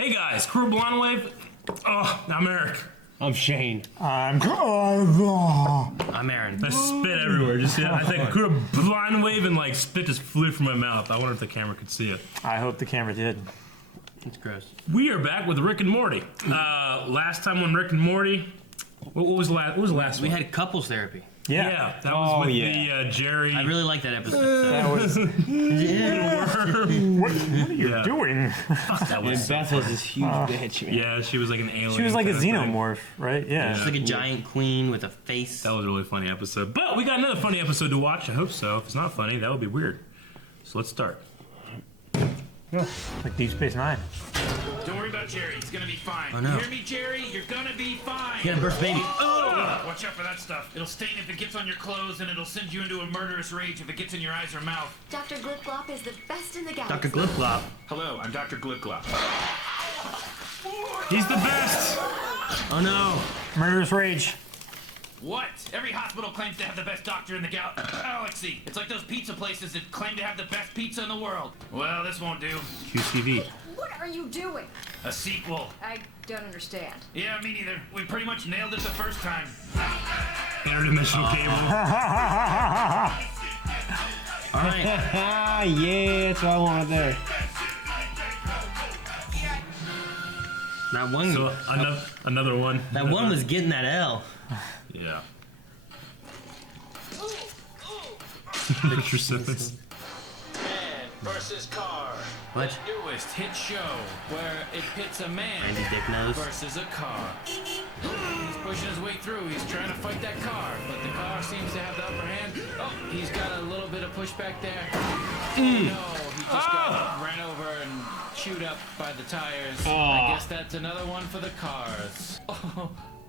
Hey guys, Crew Blonde Wave. Oh, I'm Eric. I'm Shane. I'm Aaron. I spit everywhere. Just I think Crew Blonde Wave and like spit just flew from my mouth. I wonder if the camera could see it. I hope the camera did. It's gross. We are back with Rick and Morty. Last time on Rick and Morty, what was the last? What was the last We one? had couples therapy. Yeah, that was with the Jerry. I really like that episode. That was. What are you doing? That was Beth was this huge bitch. Man. Yeah, she was like an alien. She was like a kind of thing. xenomorph, right? Yeah. She's like a giant queen with a face. That was a really funny episode. But we got another funny episode to watch. I hope so. If it's not funny, that would be weird. So let's start. Like Deep Space Nine. Don't worry about Jerry. He's gonna be fine. Oh, no. You hear me, Jerry? You're gonna be fine. He had a birth baby. Oh! Watch out for that stuff. It'll stain if it gets on your clothes, and it'll send you into a murderous rage if it gets in your eyes or mouth. Dr. Glip-Glop is the best in the galaxy. Dr. Glip-Glop. Hello, I'm Dr. Glip-Glop. He's the best. Oh no. Murderous Rage. What? Every hospital claims to have the best doctor in the galaxy. It's like those pizza places that claim to have the best pizza in the world. Well, this won't do. QCV. What are you doing? A sequel. I don't understand. Yeah, me neither. We pretty much nailed it the first time. Interdimensional cable. All right. Yeah, that's what I wanted there. That one. So another one. That one was getting that L. Yeah. Picture Simmons. Man versus car. What? Newest hit show where it pits a man Randy Dick Nose. versus a car. He's pushing his way through. He's trying to fight that car, but the car seems to have the upper hand. Oh, he's got a little bit of pushback there. Oh, no, he just got ran over and chewed up by the tires. I guess that's another one for the cars.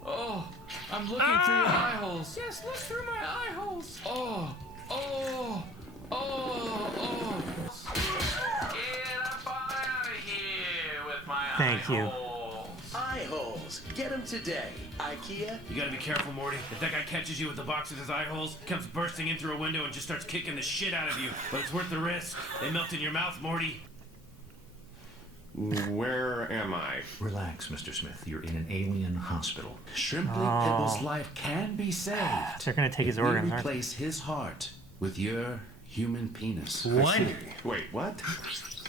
Oh, I'm looking through your eye holes. Yes, look through my eye holes. Oh. Get up out of here with my Thank you. Eye holes. Get them today. IKEA. You gotta be careful, Morty. If that guy catches you with the box of his eye holes, comes bursting in through a window and just starts kicking the shit out of you. But it's worth the risk. They melt in your mouth, Morty. Where am I? Relax, Mr. Smith. You're in an alien hospital. Shrimply Pibble's life can be saved. They're gonna take his We organs, aren't they? replace his heart with your human penis. What? Wait, what?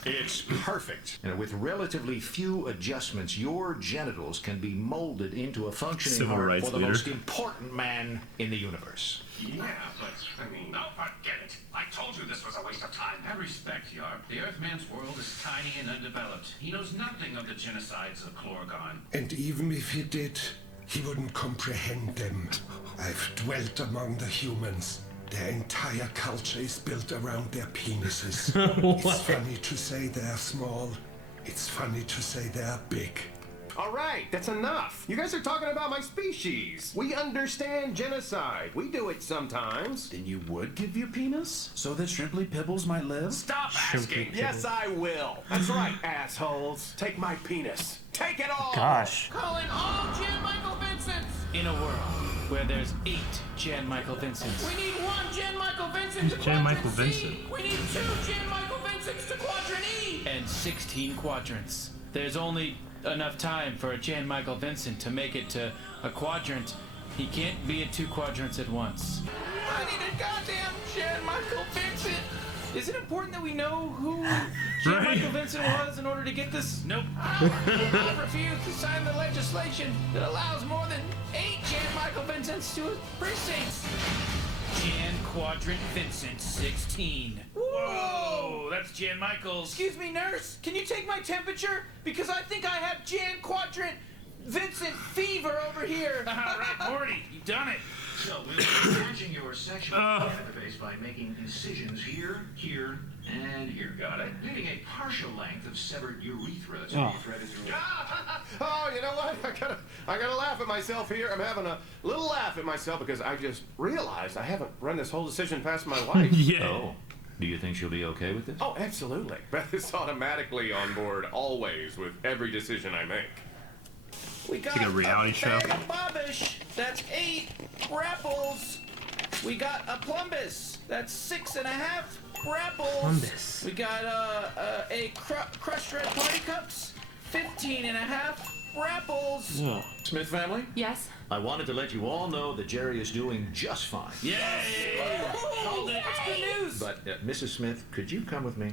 It's perfect. And with relatively few adjustments, your genitals can be molded into a functioning Civil heart rights for the leader. most important man in the universe. Yeah, but I mean, no, forget it. I told you this was a waste of time. I respect Yarp. The Earthman's world is tiny and undeveloped. He knows nothing of the genocides of Chlorgon. And even if he did, he wouldn't comprehend them. I've dwelt among the humans. Their entire culture is built around their penises. It's funny to say they're small. It's funny to say they're big. All right, that's enough. You guys are talking about my species. We understand genocide. We do it sometimes. Then you would give your penis so that Shrimply Pibbles might live? Stop asking. Yes, I will. That's right, assholes. Take my penis. Take it all. Gosh. Calling all Jan Michael Vincents! In a world where there's 8 Jan Michael Vincents. We need 1 Jan Michael Vincent to Jan quadrant Michael C. Vincent? We need 2 Jan Michael Vincents to quadrant E. And 16 quadrants. There's only enough time for a Jan Michael Vincent to make it to a quadrant. He can't be in 2 quadrants at once. I need a goddamn Jan Michael Vincent! Is it important that we know who Jan Michael Vincent was in order to get this? Nope. I refuse to sign the legislation that allows more than 8 Jan Michael Vincents to a precinct. Jan Quadrant Vincent 16. Whoa! That's Jan Michaels. Excuse me, nurse. Can you take my temperature? Because I think I have Jan Quadrant Vincent fever over here. All right, Morty, you've done it. So we'll be attaching your sexual database by making incisions here, here, and here. Got it? Leaving a partial length of severed urethra to be threaded through. Oh, you know what? I gotta laugh at myself here. I'm having a little laugh at myself because I just realized I haven't run this whole decision past my wife. Yeah. Oh. Do you think she'll be okay with this? Oh, absolutely. Beth is automatically on board always with every decision I make. We got like a reality show. bag of Bobbish. That's 8 grapples. We got a Plumbus. That's 6.5 grapples. Plumbus. We got a crushed red party cups. 15 and a half rapples. Smith family, Yes? I wanted to let you all know that Jerry is doing just fine. Yay! Called it. That's good news. But, Mrs. Smith, could you come with me?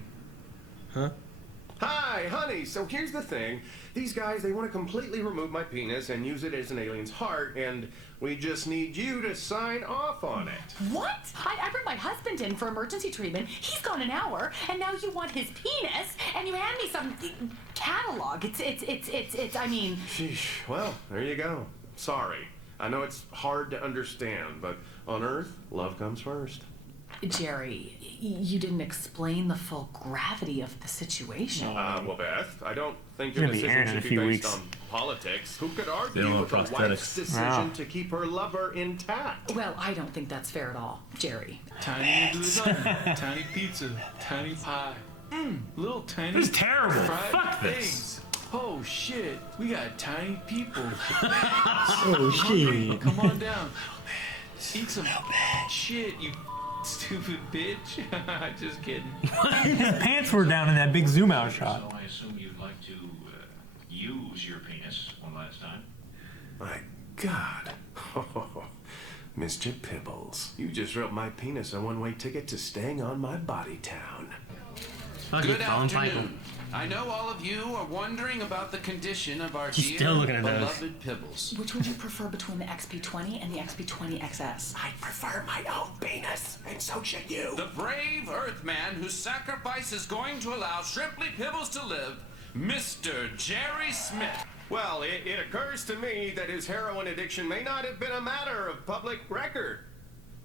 Hi, honey. So here's the thing. These guys, they want to completely remove my penis and use it as an alien's heart, and we just need you to sign off on it. What? I brought my husband in for emergency treatment. He's gone an hour, and now you want his penis, and you hand me some catalog. I mean... Sheesh. Well, there you go. Sorry. I know it's hard to understand, but on Earth, love comes first. Jerry, you didn't explain the full gravity of the situation. Well, Beth, I don't think You're your gonna be decision airing in should a be few based weeks. on politics. Who could They argue don't with have a wife's prosthetics. decision Wow. to keep her lover intact? Well, I don't think that's fair at all, Jerry. Tiny lasagna, tiny pizza, tiny pie. Little tiny This is terrible. fried Fuck this. eggs. Oh shit, we got tiny people. Oh, shit. Come on down. Eat some shit, you stupid bitch. Just kidding. His pants were down in that big zoom out shot. So I assume you'd like to use your penis one last time. My God. Mr. Pibbles, you just wrote my penis a one-way ticket to staying on my body town. Good afternoon. I know all of you are wondering about the condition of our He's dear still looking at those. beloved Pibbles. Which would you prefer between the XP20 and the XP20 XS? I prefer my own penis, and so should you. The brave Earthman whose sacrifice is going to allow Shrimply Pibbles to live, Mr. Jerry Smith. Well, it occurs to me that his heroin addiction may not have been a matter of public record.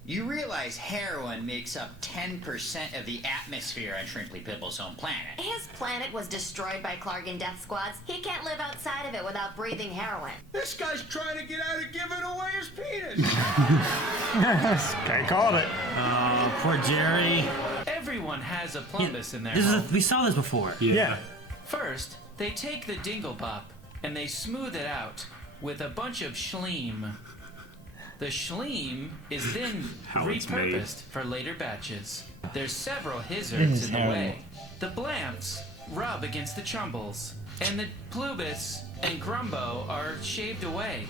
You realize heroin makes up 10% of the atmosphere on Shrimply Pibble's home planet. His planet was destroyed by Clargan death squads. He can't live outside of it without breathing heroin. This guy's trying to get out of giving away his penis. I called it. Oh, poor Jerry. Everyone has a plumbus in their This home. is we saw this before. Yeah. First, they take the dingle pop and they smooth it out with a bunch of schleem. The schleem is then How it's made. repurposed for later batches. There's several hizzards in the way. The blamps rub against the chumbles, and the plubis and grumbo are shaved away.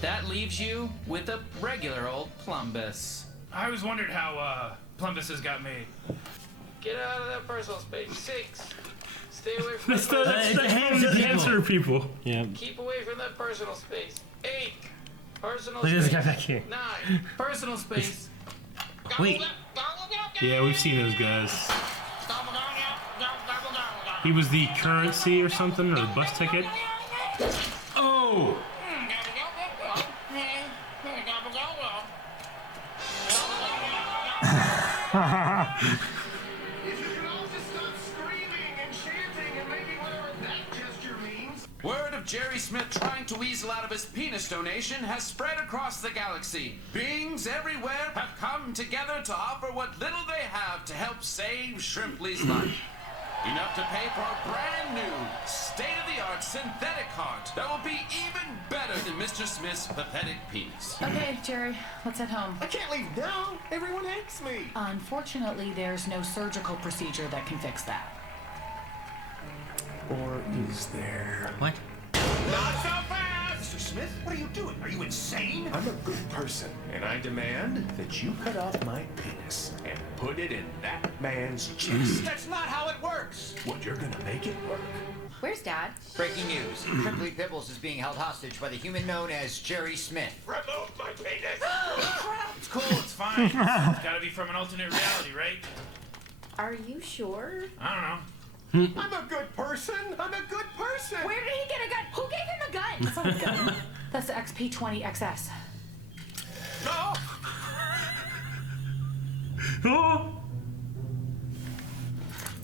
That leaves you with a regular old plumbus. I always wondered how plumbuses got made. Get out of that personal space. 6. Stay away from That's that the the hands of cancer people. Yeah. Keep away from that personal space. 8. Personal Look at this space. guy back here. 9. Personal space. Wait. Yeah, we've seen those guys. He was the currency or something, or the bus ticket. Oh! If you can all just stop screaming and chanting and maybe whatever that gesture means. Word of Jerry Smith trying to weasel out of his penis donation has spread across the galaxy. Beings everywhere have come together to offer what little they have to help save Shrimply's life. Enough to pay for a brand new, state-of-the-art synthetic heart that will be even better than Mr. Smith's pathetic penis. Okay, Jerry, let's head home. I can't leave now. Everyone hates me. Unfortunately, there's no surgical procedure that can fix that. Or is there? What? Not so fast! Mr. Smith, what are you doing? Are you insane? I'm a good person, and I demand that you cut off my penis and put it in that man's chest. That's not how it works. Well, you're gonna make it work. Where's Dad? Breaking news. Shrimply Pibbles is being held hostage by the human known as Jerry Smith. Remove my penis! It's cool, it's fine. It's gotta be from an alternate reality, right? Are you sure? I don't know. I'm a good person! I'm a good person! Where did he get a gun? Who gave him a gun? That's not a gun. That's the XP20 XS. No! Oh!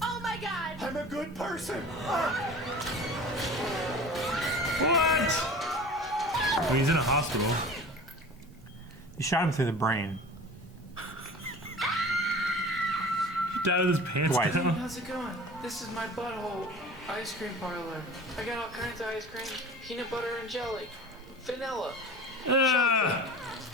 Oh my God! I'm a good person! What? He's in a hospital. You shot him through the brain. He died with his pants Twice. down. How's it going? This is my butthole ice cream parlor. I got all kinds of ice cream, peanut butter and jelly, vanilla, Ah.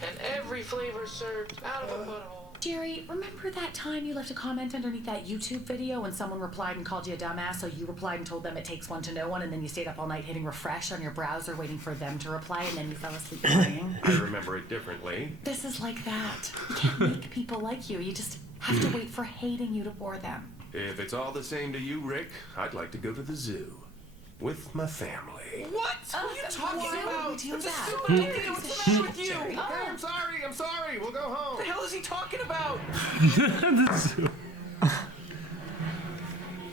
and every flavor served out of a butthole. Jerry, remember that time you left a comment underneath that YouTube video when someone replied and called you a dumbass, so you replied and told them it takes one to know one, and then you stayed up all night hitting refresh on your browser waiting for them to reply, and then you fell asleep praying? I remember it differently. This is like that. You can't make people like you. You just have to wait for hating you to bore them. If it's all the same to you, Rick, I'd like to go to the zoo. With my family. What? What are you talking about? Would you do That's that? so ridiculous. What's the matter with you? Okay, I'm sorry. We'll go home. What the hell is he talking about?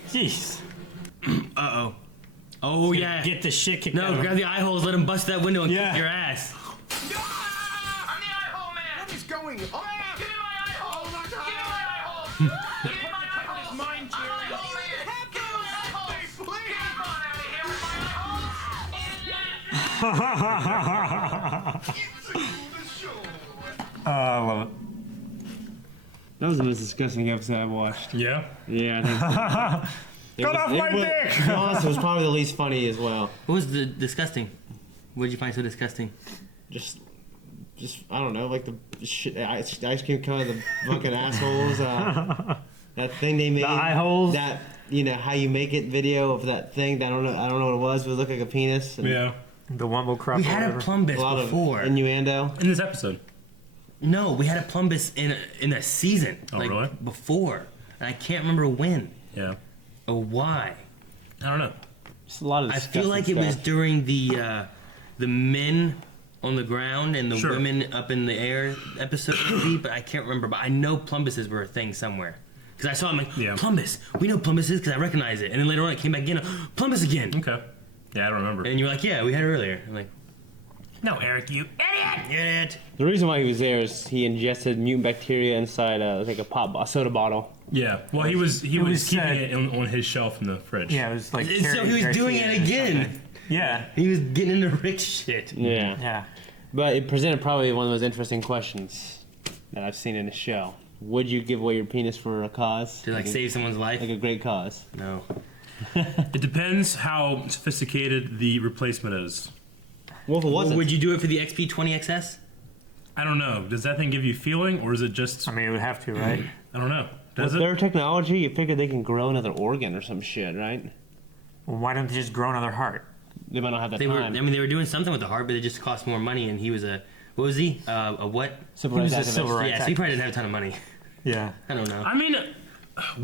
Jeez. Uh-oh. Oh, yeah. Get the shit kicked out of No, him. grab the eye holes, let him bust that window and Yeah. kick your ass. I'm the eye hole man! What is going on? Give me my eye hole! Oh my God. Give me my eye hole! Give me my eye hole! His mind, Jerry. Eye hole man! Give me my eye hole! Please. Come on out of here with my eye hole! I love it. That was the most disgusting episode I watched. Yeah. Yeah, I think so. Cut off my dick! To be honest, it was probably the least funny as well. What was the disgusting? What did you find so disgusting? Just I don't know, like the shit, ice cream cone, the fucking assholes. That thing they made. The eye holes. That how you make it video of that thing. I don't know what it was, but it looked like a penis. And Yeah. The Wumble crop. We had a a plumbus lot before. of innuendo. In this episode. No, we had a plumbus in a season. Oh, really? Before. And I can't remember when Yeah. or why. I don't know. Just a lot of I feel like it was during the men on the ground and the Sure. women up in the air episode, maybe, but I can't remember. But I know plumbuses were a thing somewhere. Because I saw it, I'm like, Yeah. plumbus. We know plumbus is because I recognize it. And then later on it came back again, plumbus again. Okay. Yeah, I don't remember. And you were like, yeah, we had it earlier. I'm like, No, Eric, you idiot! idiot. The reason why he was there is he ingested mutant bacteria inside a soda bottle. Yeah. Well, he was was keeping said- it on his shelf in the fridge. Yeah, it was like. So Cherry he was doing Garcia it or again. something. Yeah. He was getting into Rick's shit. Yeah. Yeah. But it presented probably one of the most interesting questions that I've seen in a show. Would you give away your penis for a cause? To save someone's life? Like a great cause. No. It depends how sophisticated the replacement is. Well, if it wasn't. Would you do it for the XP20XS? I don't know. Does that thing give you feeling, or is it just? I mean, it would have to, right? I don't know. Does With it? their technology, you figure they can grow another organ or some shit, right? Well, why don't they just grow another heart? They might not have that They were. time. They were doing something with the heart, but it just cost more money. And he was a. What was he? A what? Civil He was rights a activist. civil rights Yeah, so he probably didn't have a ton of money. Yeah. I don't know. I mean,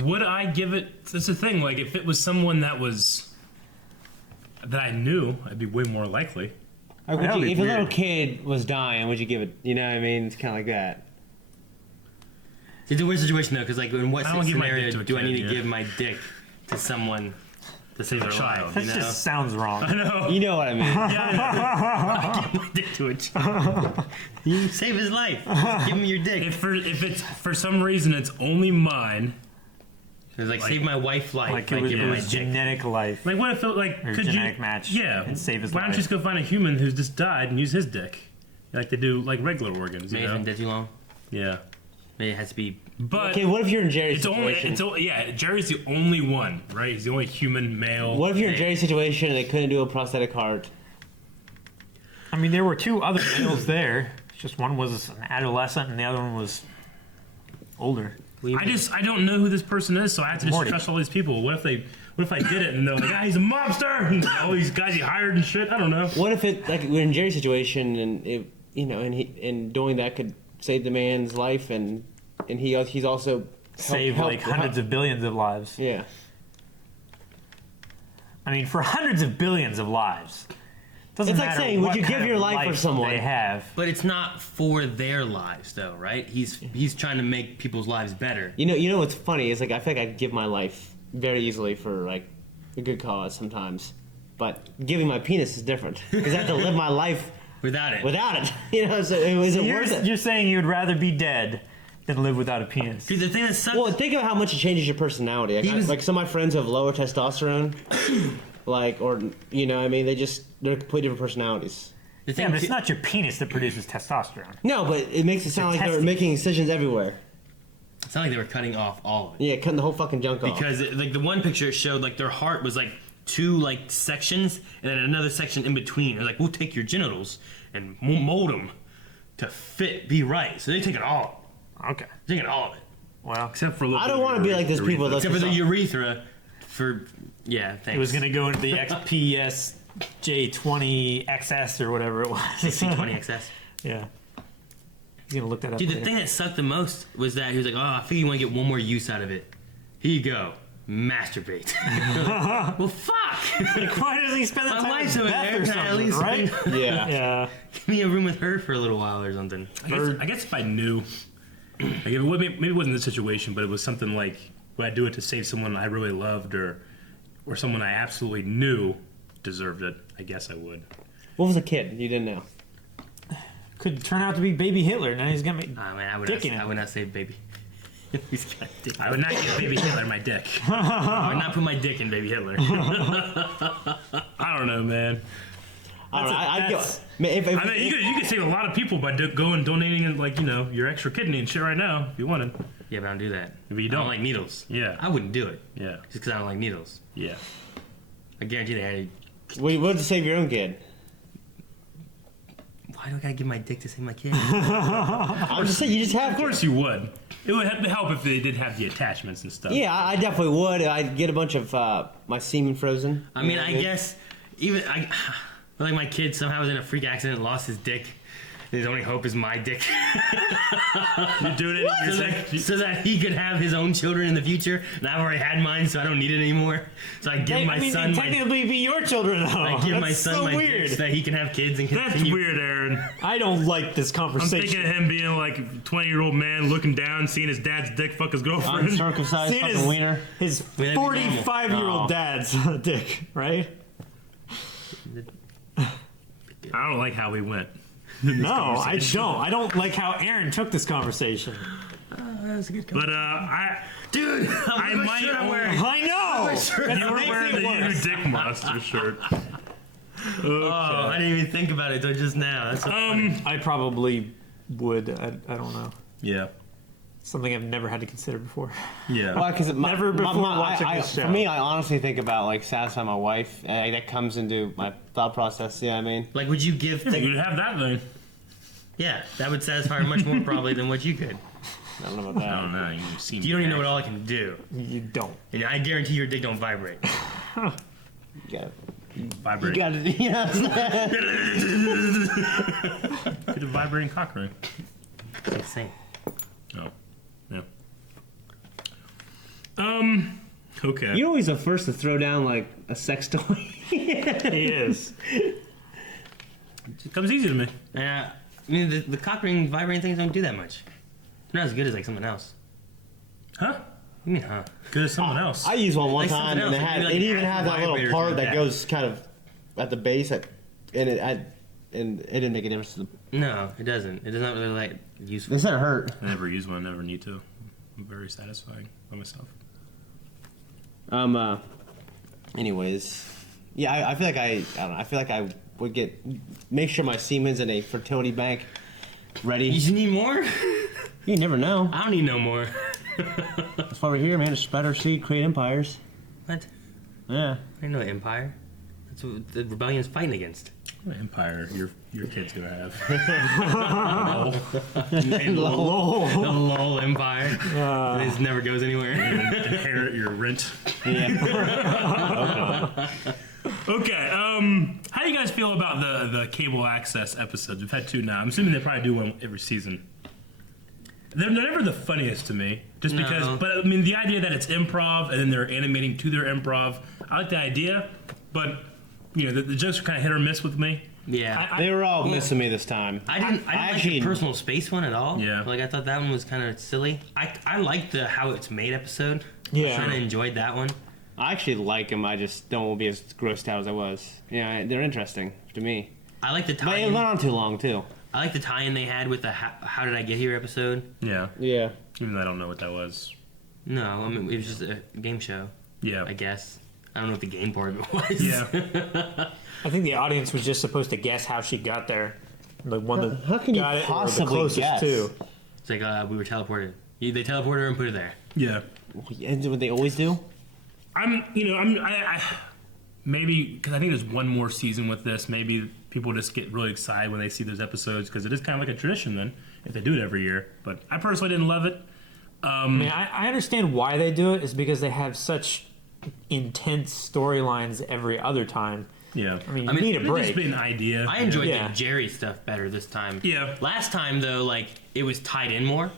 would I give it? That's the thing. Like, if it was someone that I knew, I'd be way more likely. Like, That would be if a little weird. kid was dying, would you give it? You know what I mean? It's kind of like that. It's a weird situation though, because in what I don't give my scenario dick to a do I kid, need to yeah. give my dick to someone to save their child. life? That You know? just sounds wrong. I know. You know what I mean? Give my dick to a child. You save his life. Just give him your dick. If it's for some reason it's only mine. It's like save my wife's life. Like by it was, giving it my was dick. genetic life. Like, what if it, like, Or could genetic you match Yeah. and save his Why don't you life. just go find a human who's just died and use his dick, like they do like regular organs? Maybe You it's been know? dead too long. Yeah. Maybe it has to be. But Okay, what if you're in Jerry's it's only, situation? yeah. Jerry's the only one, right? He's the only human male. What if you're in male. Jerry's situation and they couldn't do a prosthetic heart? I mean, there were two other males there. It's just one was an adolescent and the other one was older. I don't know who this person is, so I have to just Morty. trust all these people. What if I did it and they're like, he's a mobster, and all these guys he hired and shit? I don't know. What if it like we're in Jerry's situation and it, and doing that could save the man's life and he's also Save like hundreds of billions of lives. Yeah. I mean, for hundreds of billions of lives. Doesn't It's like matter saying, would what you kind give your of life for someone? They have. But it's not for their lives, though, right? He's trying to make people's lives better. You know what's funny is like I feel like I'd give my life very easily for like a good cause sometimes, but giving my penis is different because I have to live my life without it. You know, so it was So worth it. you're saying you'd rather be dead than live without a penis. Dude, the thing that sucks. Well, think about how much it changes your personality. Like some of my friends have lower testosterone, or you know, I mean, they're completely different personalities. Yeah, but it's not your penis that produces testosterone. No, but it makes it sound like they're testes. making incisions everywhere. It's not like they were cutting off all of it. Yeah, cutting the whole fucking junk off. Because like the one picture showed like their heart was like two like sections and then another section in between. They're like, we'll take your genitals and mold them to be right. So they take it all. Okay. Drinking all of it. Well, except for a little I don't want to be like those people. Except for the urethra. Thanks. It was going to go into the XPSJ20XS or whatever it was. XC20XS. Yeah. He's going to look that up. Dude, the later. thing that sucked the most was that he was like, "Oh, I figure you want to get one more use out of it. Here you go, masturbate." Well, fuck. Like, why doesn't he spend that My time wife's with over Beth there, or can I something, at least right? Yeah. Yeah. Give me a room with her for a little while or something. I guess if I knew, like maybe it wasn't the situation, but it was something like, would I do it to save someone I really loved or someone I absolutely knew deserved it? I guess I would. What was a kid you didn't know? Could turn out to be baby Hitler. Now he's going to make I would not say baby. He's got dick. I would not give baby Hitler my dick. I would not put my dick in baby Hitler. I don't know, man. I don't know. I'd go. I mean, you could save a lot of people by going donating, like, your extra kidney and shit right now if you wanted. Yeah, but I don't do that. But you I don't like needles. Yeah. I wouldn't do it. Yeah. Just because I don't like needles. Yeah. I guarantee that. What would to save your own kid? Why do I gotta give my dick to save my kid? I'm just saying, you just have. Of course you would. It would help if they did have the attachments and stuff. Yeah, I definitely would. I'd get a bunch of my semen frozen. I mean, I guess like my kid somehow was in a freak accident, lost his dick. His only hope is my dick. You're doing it so that he could have his own children in the future, and I've already had mine, so I don't need it anymore. So I give my son. Technically, be your children though. I give my That's son so my weird. dick so that he can have kids and continue. That's weird, Aaron. I don't like this I'm conversation. thinking of him being like a 20-year-old man looking down, seeing his dad's dick fuck his girlfriend. Uncircumcised Seeing fucking wiener. His 45-year-old dad's dick, right? I don't like how we went. No, I don't. I don't like how Aaron took this conversation. That was a good But dude, I might. I know. You were wearing the "You Dick Monster" shirt. Okay. Oh, I didn't even think about it until just now. That's so funny. I probably would. I don't know. Yeah. Something I've never had to consider before. Yeah. Well, because Never before watching this show. For me, I honestly think about like satisfying my wife, and that comes into my thought process. You know what I mean? Like, would you give? You could have that then. Yeah, that would satisfy her much more probably than what you could. I don't know about that. I don't know. You seem. You don't even know what all I can do. You don't. And I guarantee your dick don't vibrate. You got vibrate. You got to. You know what I'm saying? Get a vibrating cock ring. It's insane. Oh. Yeah. Okay. You're always the first to throw down like a sex toy. He is. It comes easy to me. Yeah. I mean, the cock ring vibrating things don't do that much. They're not as good as like something else. Huh? What do you mean, huh? Good as someone else. I used one Like time, something and else, like it an even had that vibrator little or part something that like goes kind of at the base, and it didn't make a difference to the. No, it doesn't. It does not really like useful. They said it hurt. I never use one. I never need to. I'm very satisfying by myself. Anyways, yeah, I feel like I don't know. I feel like I would make sure my semen's in a fertility bank, ready. You just need more? You never know. I don't need no more. That's why we're here, man. To spread our seed, create empires. What? Yeah. I ain't no empire. That's what the rebellion's fighting against. What empire your kid's gonna have? The LOL empire. This never goes anywhere. Inherit your rent. Yeah. Okay. How do you guys feel about the cable access episodes? We've had 2 now. I'm assuming they probably do one every season. They're never the funniest to me, just because. But I mean, the idea that it's improv and then they're animating to their improv, I like the idea. But the jokes are kind of hit or miss with me. Yeah, they were all missing me this time. I didn't like the personal space one at all. Yeah, like I thought that one was kind of silly. I liked the how it's made episode. Yeah, I kind of enjoyed that one. I actually like them. I just don't want to be as grossed out as I was. Yeah, they're interesting to me. I like the tie-in. But it went on too long too. I like the tie-in they had with the how did I get here episode. Yeah. Yeah. Even though I don't know what that was. No, I mean it was just a game show. Yeah. I guess. I don't know what the game part of it was. Yeah. I think the audience was just supposed to guess how she got there. The one that how can you got possibly the closest guess? It's like we were teleported. They teleported her and put her there. Yeah. Isn't what they always do? maybe because I think there's one more season with this. Maybe people just get really excited when they see those episodes because it is kind of like a tradition then if they do it every year. But I personally didn't love it. I mean, I understand why they do it is because they have such intense storylines every other time. Yeah, I mean, you need a break. Just be an idea. I enjoyed the Jerry stuff better this time. Yeah. Last time though, like it was tied in more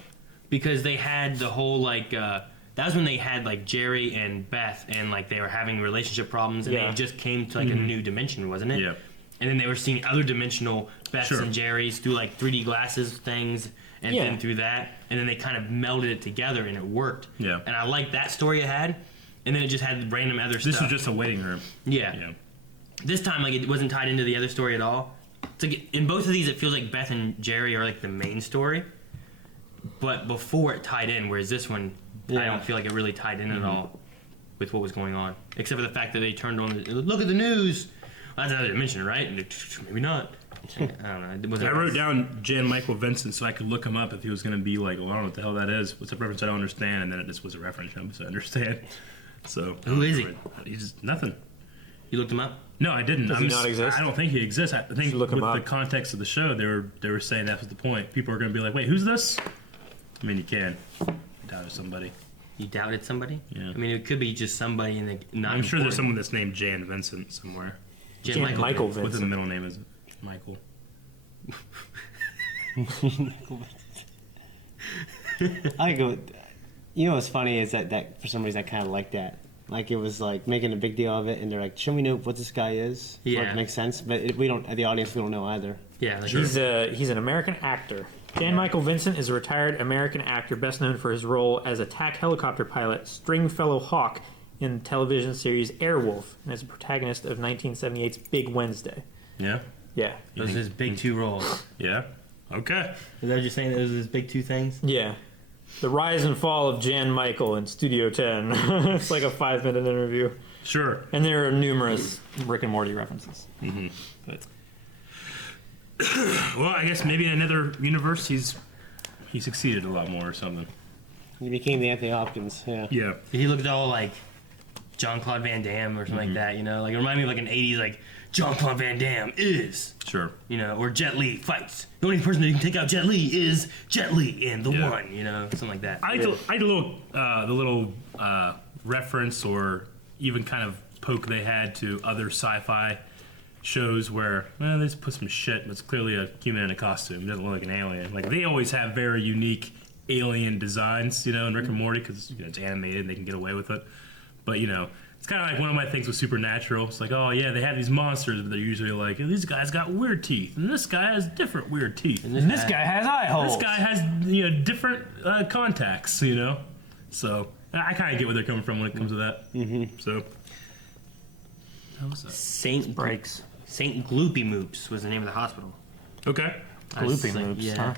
because they had the whole like that was when they had like Jerry and Beth and like they were having relationship problems and they just came to like a new dimension, wasn't it? Yeah. And then they were seeing other dimensional Beths and Jerrys through like 3D glasses things and then through that, and then they kind of melded it together and it worked. Yeah. And I liked that story it had, and then it just had random other stuff. This was just a waiting room. Yeah. This time, like, it wasn't tied into the other story at all. It's like, in both of these, it feels like Beth and Jerry are, like, the main story. But before it tied in, whereas this one, I don't feel like it really tied in at all with what was going on. Except for the fact that they turned on, look at the news! Well, that's another dimension, right? Maybe not. I don't know. I wrote down Jan Michael Vincent so I could look him up if he was going to be like, well, I don't know what the hell that is. What's a reference I don't understand? And then it just was a reference I understand. So who is he? He's just nothing. You looked him up? No, I didn't. Does he not exist? I don't think he exists. I think with the context of the show, they were saying that was the point. People are going to be like, wait, who's this? I mean, you can. Doubted somebody. You doubted somebody? Yeah. I mean, it could be just somebody in the not I'm sure there's someone that's named Jan Vincent somewhere. Jan Michael Vincent. What the middle name is? Michael. I go. You know what's funny is that for some reason I kind of like that. Like it was like making a big deal of it, and they're like, "Should we know what this guy is?" Yeah, it makes sense. But we don't. The audience, we don't know either. Yeah, he's an American actor. Jan Michael Vincent is a retired American actor, best known for his role as attack helicopter pilot Stringfellow Hawk in the television series Airwolf, and as a protagonist of 1978's Big Wednesday. Yeah. Yeah. Those are his big two roles. Yeah. Okay. Is that what you're saying? Those are his big two things? Yeah. The rise and fall of Jan Michael in Studio 10. It's like a 5-minute interview. Sure. And there are numerous Rick and Morty references. Mm-hmm. But well, I guess maybe in another universe he succeeded a lot more or something. He became the Anthony Hopkins. Yeah. Yeah. He looked all like Jean-Claude Van Damme or something like that. You know, like it reminded me of like an '80s like Jean-Claude Van Damme is. Sure. You know, or Jet Li fights. The only person that can take out Jet Li is Jet Li and the one. You know, something like that. I had the little reference or even kind of poke they had to other sci-fi shows where they just put some shit, but it's clearly a human in a costume. It doesn't look like an alien. Like they always have very unique alien designs, you know, in Rick and Morty because it's animated and they can get away with it. But you know, it's kind of like one of my things with Supernatural. It's like, oh yeah, they have these monsters, but they're usually like, these guys got weird teeth, and this guy has different weird teeth, and this guy has eye holes. This guy has different contacts, you know. So I kind of get where they're coming from when it comes to that. Mm-hmm. So. Saint Gloopy Moops was the name of the hospital. Okay. Gloopy Moops, yeah. huh?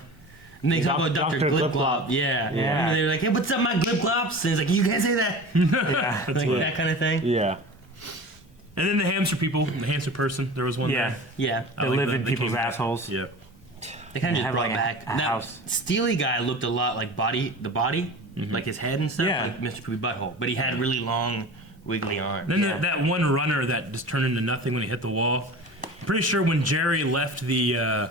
And they talk about Dr. Glip Glop. Yeah. And they're like, hey, what's up, my Glip Glops? And he's like, you can't say that. Yeah. Like that kind of thing. Yeah. And then the hamster people, the hamster person, there was one there. Yeah. They live in people's assholes. Yeah. They kind of just have brought like back. a Now, house. Steely guy looked a lot like the body, like his head and stuff, like Mr. Poopy Butthole. But he had really long, wiggly arms. Then that one runner that just turned into nothing when he hit the wall. I'm pretty sure when Jerry left the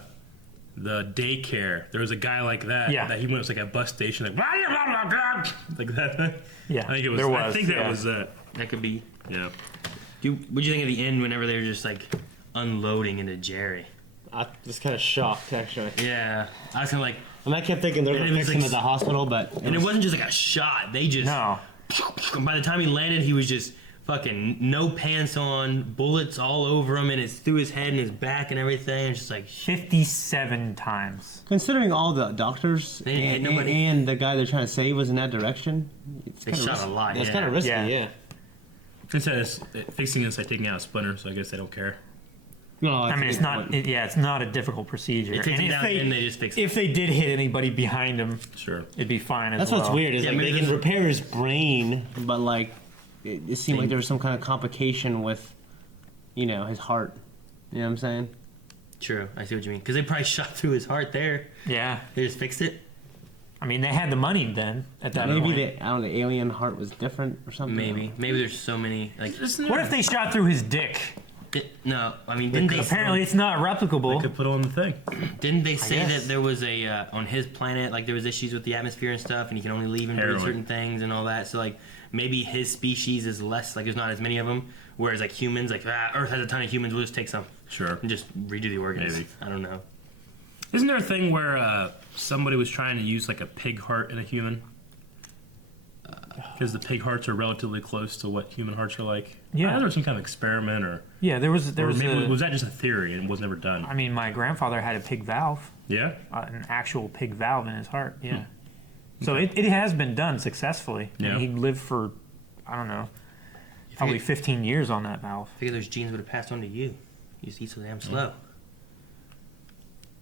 daycare, there was a guy like that. Yeah. That he went to like a bus station, like that. Yeah. I think it was. I think that was that. That could be. Yeah. What'd you think of the end whenever they were just like unloading into Jerry? I was kind of shocked, actually. Yeah. I was kind of like. And I kept thinking they're going to fix him at the hospital, but. And it wasn't just like a shot. They just. No. By the time he landed, he was just fucking no pants on, bullets all over him, and it's through his head and his back and everything. It's just like 57 times. Considering all the doctors and the guy they're trying to save was in that direction, they shot a lot. It's kind of risky, yeah. Instead of fixing it, it's like taking out a splinter, so I guess they don't care. No, I mean, it's not. It's not a difficult procedure. It takes them down and they just fix it. If they did hit anybody behind him, sure, it'd be fine. That's what's weird is like they can repair his brain, but like it seemed like there was some kind of complication with, his heart. You know what I'm saying? True, I see what you mean. Because they probably shot through his heart there. Yeah, they just fixed it. I mean, they had the money then at that point. Maybe the alien heart was different or something. Maybe there's so many like. What if they shot through his dick? No, I mean, didn't they? Apparently, it's not replicable. They could put on the thing. Didn't they say that there was a on his planet, like there was issues with the atmosphere and stuff, and he can only leave and breathe certain things and all that. So like maybe his species is less, like there's not as many of them. Whereas like humans, like Earth has a ton of humans, we'll just take some. Sure. And just redo the organs. Maybe. I don't know. Isn't there a thing where somebody was trying to use like a pig heart in a human? Because the pig hearts are relatively close to what human hearts are like. Yeah. I know there was some kind of experiment, or was that just a theory and was never done? I mean, my grandfather had a pig valve. Yeah, an actual pig valve in his heart. Yeah. So it has been done successfully. Yeah. And he lived for, I don't know, probably 15 years on that valve. I figure those genes would have passed on to you. You just eat so damn slow.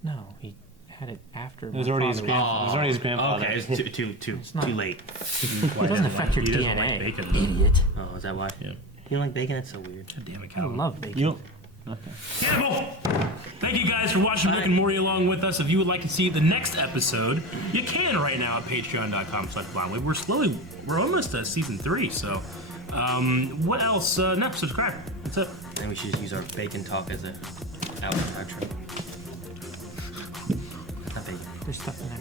No, he had it after. It was already his grandfather. Okay, it's too late. It doesn't affect your DNA. Like bacon, idiot. Oh, is that why? Yeah. You don't like bacon? That's so weird. God damn it, I Calvin. love bacon. You don't. Okay. Cannibal! Thank you guys for watching Rick and Morty along with us. If you would like to see the next episode, you can right now at patreon.com/blindwave. We're almost to season 3, so what else? No, subscribe. That's it. And we should just use our bacon talk as a outro. Not bacon. There's stuff in there.